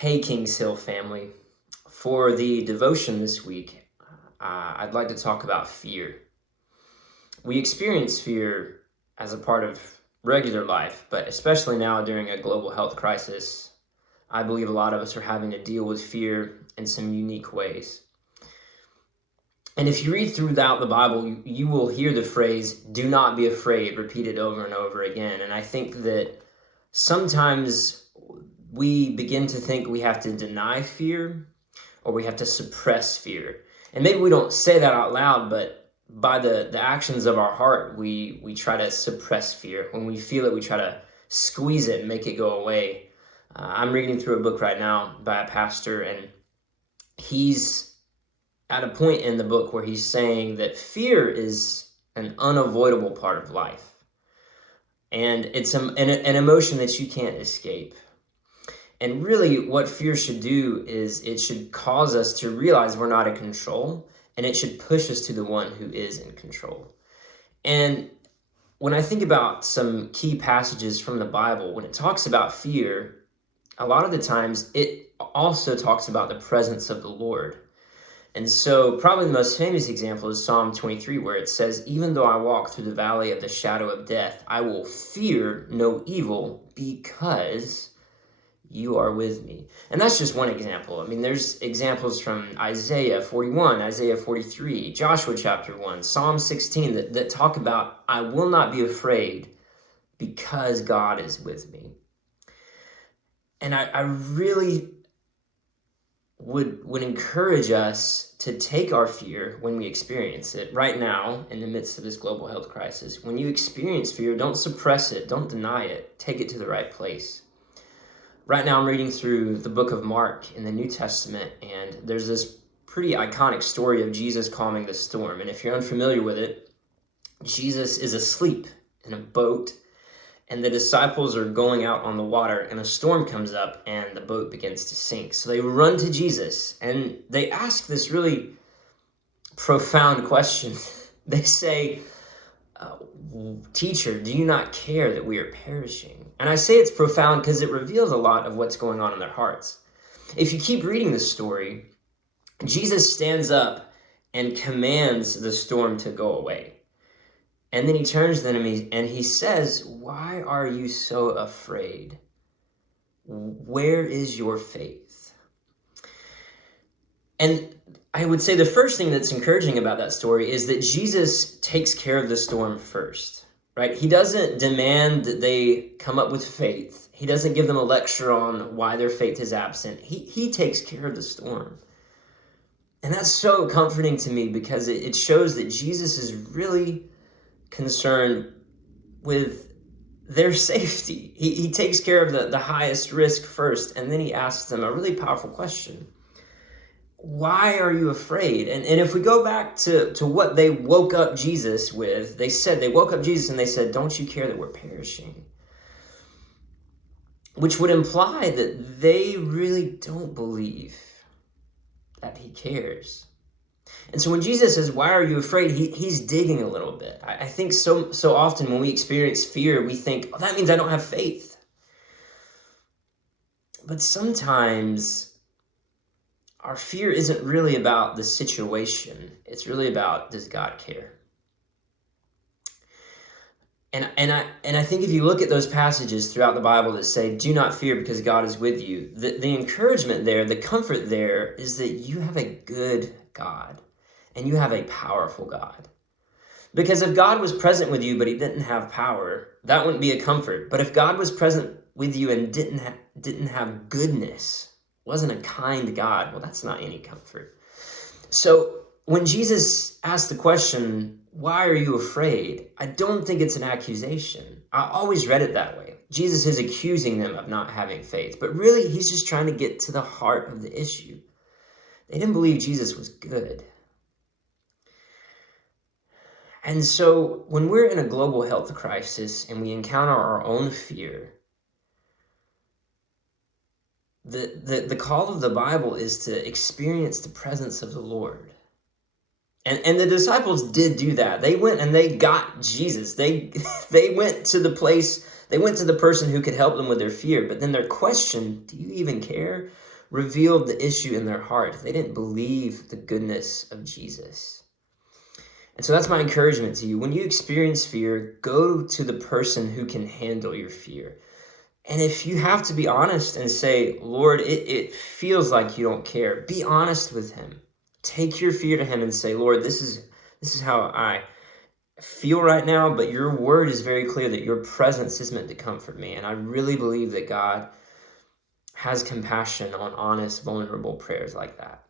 Hey, Kings Hill family. For the devotion this week, I'd like to talk about fear. We experience fear as a part of regular life, but especially now during a global health crisis, I believe a lot of us are having to deal with fear in some unique ways. And if you read throughout the Bible, you will hear the phrase, "do not be afraid," repeated over and over again. And I think that sometimes we begin to think we have to deny fear or we have to suppress fear. And maybe we don't say that out loud, but by the actions of our heart, we try to suppress fear. When we feel it, we try to squeeze it and make it go away. I'm reading through a book right now by a pastor, and he's at a point in the book where he's saying that fear is an unavoidable part of life. And it's an emotion that you can't escape. And really what fear should do is it should cause us to realize we're not in control, and it should push us to the one who is in control. And when I think about some key passages from the Bible, when it talks about fear, a lot of the times it also talks about the presence of the Lord. And so probably the most famous example is Psalm 23, where it says, "Even though I walk through the valley of the shadow of death, I will fear no evil because you are with me." And that's just one example. I mean, there's examples from Isaiah 41, Isaiah 43, Joshua chapter 1, Psalm 16 that talk about, I will not be afraid because God is with me. And I really would encourage us to take our fear when we experience it. Right now, in the midst of this global health crisis, when you experience fear, don't suppress it, don't deny it, take it to the right place. Right now I'm reading through the book of Mark in the New Testament, and there's this pretty iconic story of Jesus calming the storm. And if you're unfamiliar with it, Jesus is asleep in a boat, and the disciples are going out on the water, and a storm comes up, and the boat begins to sink. So they run to Jesus, and they ask this really profound question. They say, "Teacher, do you not care that we are perishing?" And I say it's profound because it reveals a lot of what's going on in their hearts. If you keep reading the story, Jesus stands up and commands the storm to go away. And then he turns to them and he says, "Why are you so afraid? Where is your faith?" And I would say the first thing that's encouraging about that story is that Jesus takes care of the storm first, right? He doesn't demand that they come up with faith. He doesn't give them a lecture on why their faith is absent. He takes care of the storm. And that's so comforting to me because it shows that Jesus is really concerned with their safety. He takes care of the highest risk first, and then he asks them a really powerful question. Why are you afraid? And if we go back to what they woke up Jesus with, they woke up Jesus and they said, "Don't you care that we're perishing?" Which would imply that they really don't believe that he cares. And so when Jesus says, "Why are you afraid?" he's digging a little bit. I think so often when we experience fear, we think, "Oh, that means I don't have faith." But sometimes our fear isn't really about the situation. It's really about, does God care? And I think if you look at those passages throughout the Bible that say, "Do not fear because God is with you," the encouragement there, the comfort there is that you have a good God and you have a powerful God. Because if God was present with you but he didn't have power, that wouldn't be a comfort. But if God was present with you and didn't have goodness, wasn't a kind God, well, that's not any comfort. So when Jesus asked the question, "Why are you afraid?" I don't think it's an accusation. I always read it that way. Jesus is accusing them of not having faith, but really he's just trying to get to the heart of the issue. They didn't believe Jesus was good. And so when we're in a global health crisis and we encounter our own fear, the call of the Bible is to experience the presence of the Lord. And the disciples did do that. They went and they got Jesus. They went to the place They went to the person who could help them with their fear, but then their question, do you even care, revealed the issue in their heart. They didn't believe the goodness of Jesus. And so that's my encouragement to you. When you experience fear, go to the person who can handle your fear. And if you have to be honest and say, Lord, it feels like you don't care, be honest with him. Take your fear to him and say, Lord, this is how I feel right now, but your word is very clear that your presence is meant to comfort me. And I really believe that God has compassion on honest, vulnerable prayers like that.